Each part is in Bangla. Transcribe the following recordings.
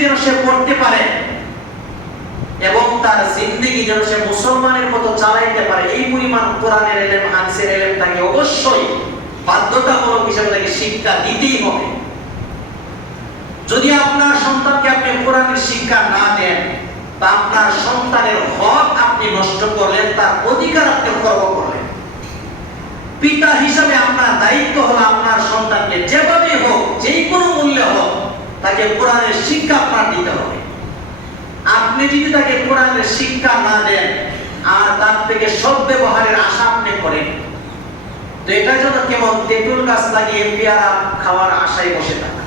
যেন সে পড়তে পারে এবং তার জিন্দেগি যেন সে মুসলমানের মতো চালাইতে পারে, এই পরিমাণ কোরআনের এলেম, হাদিসের এলেম তাকে অবশ্যই বাধ্যতামূলক হিসেবে তাকে শিক্ষা দিতেই হবে। যদি আপনার সন্তানকে আপনি কোরআনের শিক্ষা না দেন তা আপনার সন্তানের হক আপনি নষ্ট করলেন, তার অধিকার আপনি খর্ব করলেন। পিতা হিসাবে আপনার দায়িত্ব হলো আপনার সন্তানকে যেভাবে হোক যে কোনো মূল্যে হোক তাকে কোরআনের শিক্ষা আপনার দিতে হবে। আপনি যদি তাকে কোরআনের শিক্ষা না দেন, আর তার থেকে সব ব্যবহারের আশা আপনি করেন, তো এটা যেন কেমন তেঁতুল গাছ লাগিয়ে পেয়ারা খাওয়ার আশায় বসে থাকা।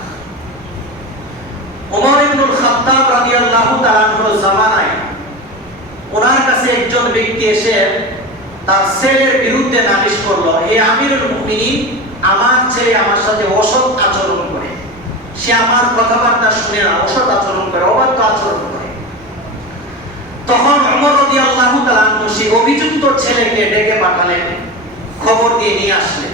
ওমর ইবনুল খাত্তাব রাদিয়াল্লাহু জামানায় ওনার কাছে একজন ব্যক্তি এসে তার ছেলের বিরুদ্ধে নালিশ করল হে আমিরুল মুমিনিন, আমার ছেলে আমার সাথে অসৎ আচরণ সে আমার কথাবার্তা শুনে না অসৎ আচরণ করে, অবাধ্য আচরণ করে। তখন ওমর রাদিয়াল্লাহু তাআলা আনহু সেই অভিযুক্ত ছেলেকে ডেকে পাঠালেন, খবর দিয়ে নিয়ে আসলেন।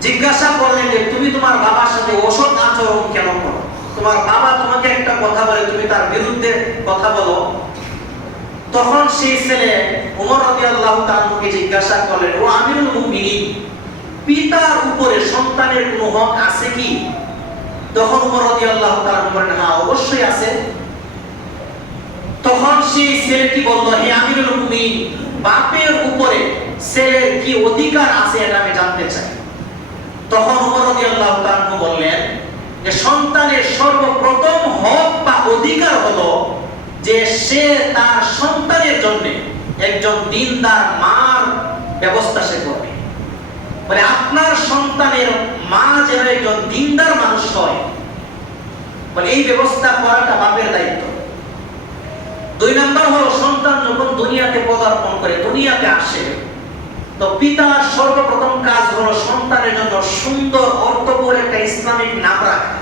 জিজ্ঞাসা করলেন যে, তুমি তোমার বাবার সাথে অসৎ আচরণ কেন করো? তোমার বাবা তোমাকে একটা কথা বলে, তুমি তার বিরুদ্ধে কথা বলো। তখন সেই ছেলে উমর রাদিয়াল্লাহু তাআলাকে জিজ্ঞাসা করলেন, ও আমিরুল মুমিনিন, পিতার উপরে সন্তানের কোনো হক তখন উমর রাদিয়াল্লাহু তাআলা বলেন হ্যাঁ অবশ্যই আছে। তখন সেই ছেলেটি বলল, হে আমিরুল মুমিনিন, বাপের উপরে ছেলের কি অধিকার আছে এটা আমি জানতে চাই। তখন উমর রাদিয়াল্লাহু তাআলা বললেন যে, সন্তানের সর্বপ্রথম হক বা অধিকার হলো যে সে তার সন্তানের জন্য একজন দিনদার মার ব্যবস্থা সে করবে। মানে আপনার সন্তানের মা যেন একজন দিনদার মানুষ হয় মানে এই ব্যবস্থা করাটা বাপের দায়িত্ব। দুই নম্বর হলো, সন্তান যখন দুনিয়াতে পদার্পণ করে, দুনিয়াতে আসে, তো পিতার সর্বপ্রথম কাজ হলো সন্তানের জন্য সুন্দর অর্থপূর্ণ একটা ইসলামিক নাম রাখা।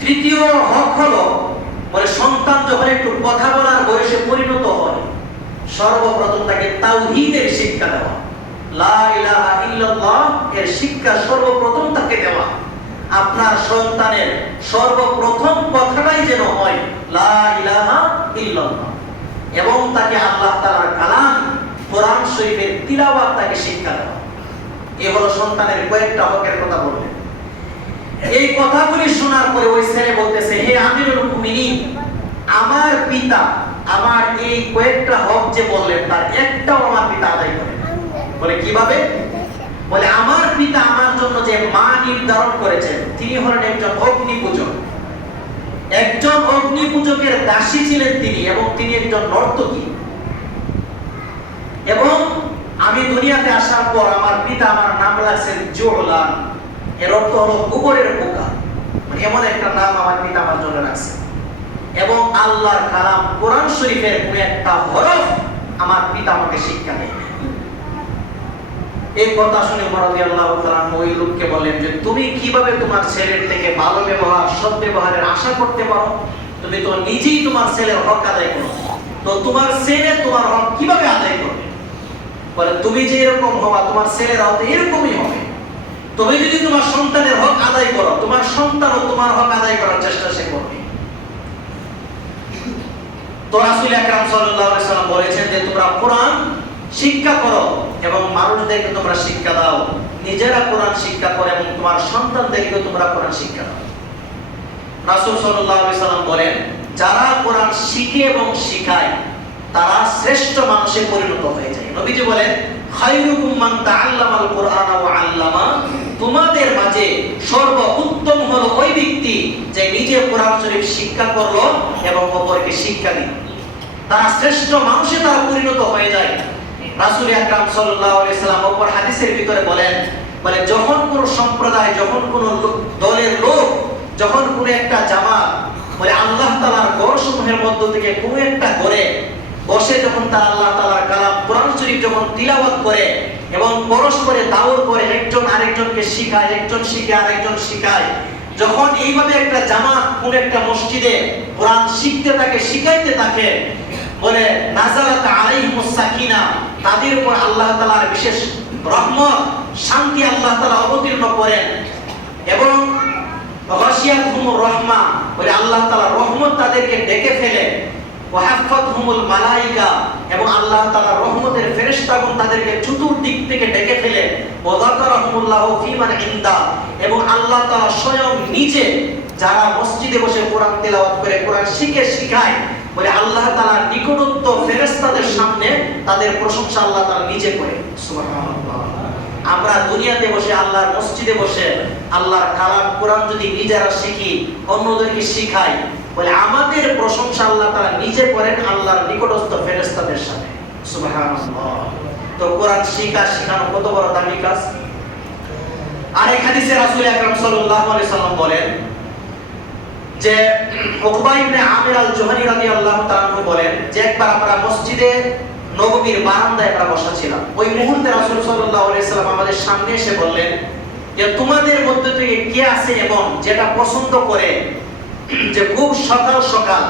তৃতীয় হক হলো, বলে, সন্তান যখন একটু কথা বলার বয়সে পরিণত হয়, সর্বপ্রথম তাকে তাওহীদের শিক্ষা দেওয়া। এর শিক্ষা সর্বপ্রথম তাকে দেওয়া। আপনার সন্তানের সর্বপ্রথম কথাটাই যেন হয় এবং তাকে আল্লাহ কালাম, কোরআন শরীফের তাকে শিক্ষা দেওয়া। এ হলো সন্তানের কয়েকটা হকের কথা বললেন। এই কথাগুলি শোনার পরে ওই ছেলে বলতেছে, হে আমিরুল আমার পিতা, আমার এই কয়েকটা হক যে বললেন, তার একটাও আমার পিতা আদায় করে না। বলে কীভাবে? বলে আমার পিতা আমার জন্য যে মা নির্ধারণ করেছেন তিনি হলেন একজন অগ্নি পূজক একজন অগ্নি পূজকের দাসী ছিলেন তিনি এবং তিনি একজন নর্তকী। এবং আমি দুনিয়াতে আসার পর আমার পিতা আমার নাম রাখছেন জোহলান এর অর্থ হলো গোবরের পোকা। মানে এমন একটা নাম আমার পিতা আমার জন্য রাখছে। এবং আল্লাহর কালাম কোরআন শরীফের কোন একটা হরফ আমার পিতা আমাকে শিক্ষা দেয় এই কথা শুনে মরদি আল্লাহ ওই লোককে বললেন যে, তুমি কীভাবে তোমার ছেলের থেকে ভালো ব্যবহার, সৎ ব্যবহারের আশা করতে পারো? তুমি তো নিজেই তোমার ছেলের হক আদায় করো। তো তোমার ছেলে তোমার হক কীভাবে আদায় করবে? বলে, তুমি যে এরকম হবা, তোমার ছেলেরা হতে এরকমই হবে। তুমি যদি তোমার সন্তানের হক আদায় করো, তোমার সন্তানও তোমার হক আদায় করার চেষ্টা সে করবে। তো রাসূল আকরাম সাল্লাল্লাহু আলাইহি সাল্লাম বলেছেন যে, তোমরা কোরআন শিক্ষা করো এবং মানুষদেরকে তোমরা শিক্ষা দাও। নিজেরা কোরআন শিক্ষা করো এবং তোমার সন্তানদেরকে তোমরা কোরআন শিক্ষা দাও। রাসূল সাল্লাম বলেন, যারা কোরআন শিখে এবং শিখায়, তারা শ্রেষ্ঠ মানুষে পরিণত হয়ে যায়। নবীজি বলেন তোমাদের মাঝে সর্বোত্তম হলো ওই ব্যক্তি যে নিজে কোরআন শরীফ শিক্ষা করল এবং অপরকে শিক্ষা দিল। তারা শ্রেষ্ঠ মানুষে তারা পরিণত হয়ে যায়। রাসূল আকরাম সাল্লাম অপর হাদিসের ভিতরে বলেন, বলে, যখন কোন সম্প্রদায়, যখন কোন দলের লোক, যখন কোন একটা জামাত, বলে, আল্লাহ তাআলার গড়সমূহের মধ্য থেকে কোন একটা করে বসে যখন তারা আল্লাহ তাআলার কালাম, কোরআন শরীফ যখন তিলাওয়াত করে এবং পরস্পরে দাওর করে, একজন আরেকজনকে শিখায়, একজন শিখে আরেকজন শিখায়, যখন এইভাবে একটা জামাত কোন একটা মসজিদে কোরআন শিখতে থাকে, শিখাইতে থাকে বলে নাজালাত আলাইহিমুস সাকিনা। তাদের উপর আল্লাহ তাআলার বিশেষ রহমত, শান্তি আল্লাহ তাআলা অবতীর্ণ করেন। এবং গাশিয়াতহুমুর রাহমা, বলে আল্লাহ তাআলা রহমত তাদেরকে ডেকে ফেলে। ওয়াহাফাতহুমুল মালাইকা, এবং আল্লাহ তাআলা রহমতের ফেরেশতাগণ তাদেরকে চতুর্দিক থেকে ডেকে ফেলে। ওয়াযাকারাহুমুল্লাহু ফীমান ইনদা, এবং আল্লাহ তাআলা স্বয়ং নিজে যারা মসজিদে বসে কোরআন তেলাওয়াত করে, কোরআন শিখে শিখায় বলে আল্লাহ তাআলা নিকটত্ব ফেরেশতাদের সামনে তাদের প্রশংসা আল্লাহ তাআলা নিজে করে। আমরা দুনিয়াতে বসে আল্লাহর মসজিদে বসে আল্লাহর কালাম, কোরআন যদি নিজেরা শিখি, অন্যদেরকে শিখাই, বলে আমাদের প্রশংসা আল্লাহ তারা নিজে করেন আল্লাহর নিকটস্থ ফেরেস্তাদের সুবহানাল্লাহ। তো কোরআন শিখা শিখানো কত বড় দামি কাজ? আর এক হাদিসে রাসূল আকরাম সাল্লাল্লাহু আলাইহি সাল্লাম বলেন যে উকবা ইবনে আমির আল জোহানি রাদিয়াল্লাহু তাআলা বলেন যে একবার আমরা মসজিদে নববীর বারান্দায় আমরা বসা ছিলাম। ওই মুহূর্তে রাসূল সাল্লাল্লাহু আলাইহি সাল্লাম আমাদের সামনে এসে বললেন যে তোমাদের মধ্যে থেকে কে আছে এমন যেটা পছন্দ করে, যে খুব সকাল সকাল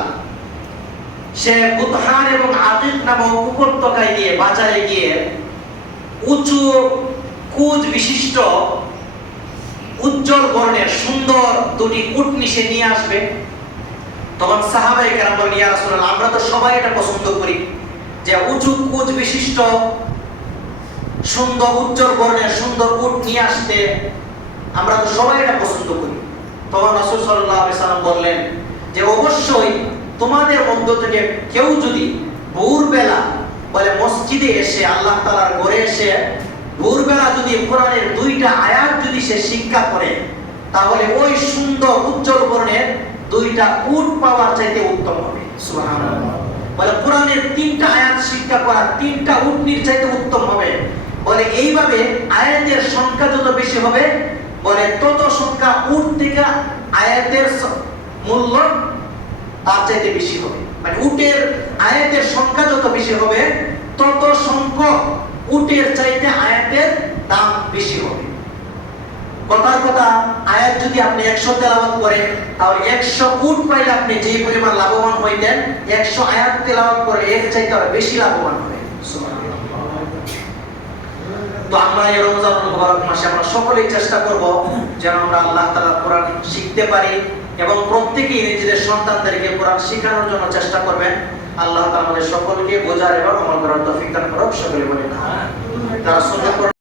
সে বুতহান এবং আতিক নামক উপত্যকায় গিয়ে, বাজারে গিয়ে উঁচু কুজ বিশিষ্ট উজ্জ্বল বর্ণের সুন্দর দুটি উটনি সে নিয়ে আসবে। তখন সাহাবাই কেরাম বলেন, ইয়া রাসূলুল্লাহ, আমরা তো সবাই এটা পছন্দ করি যে উঁচু কুচ বিশিষ্ট, সুন্দর, উজ্জ্বল বর্ণের সুন্দর উট নিয়ে আসতে আমরা তো সবাই এটা পছন্দ করি। তখন রাসূল সাল্লাল্লাহু সাল্লাম বললেন যে, অবশ্যই তোমাদের মধ্য থেকে কেউ যদি ভোরবেলা বলে মসজিদে এসে, আল্লাহ তাআলার ঘরে এসে ভোরবেলা যদি কোরআনের দুইটা আয়াত যদি সে শিক্ষা করে, তাহলে ওই সুন্দর উজ্জ্বল বর্ণের দুইটা উট পাওয়ার চাইতে উত্তম হবে। বলে কোরআনের তিনটা আয়াত শিক্ষা করা তিনটা উটনির চাইতে উত্তম হবে। বলে এইভাবে আয়াতের সংখ্যা যত বেশি হবে, বলে তত সংখ্যা উট থেকে আয়াতের মূল্য তার চাইতে বেশি হবে। মানে উটের আয়াতের সংখ্যা যত বেশি হবে, তত সংখ্যক উটের চাইতে আয়াতের দাম বেশি হবে। কথার কথা, আয়াত যদি আপনি একশো তেলাওয়াত করেন, তাহলে একশো উট পাইলে আপনি যে পরিমাণ লাভবান হইতেন, একশো আয়াত তেলাওয়াত করে এর চাইতে আরও বেশি লাভবান হবে তো আমরা এই রমজান মুবারক মাসে আমরা সকলেই চেষ্টা করব যেন আমরা আল্লাহ তাআলা কোরআন শিখতে পারি এবং প্রত্যেকেই নিজেদের সন্তানদেরকে কোরআন শেখানোর জন্য চেষ্টা করবেন। আল্লাহ তাআলা আমাদের সকলকে বোঝার এবং আমল করার তৌফিক দান করুক সকলে বলেন তারা সুন্নাত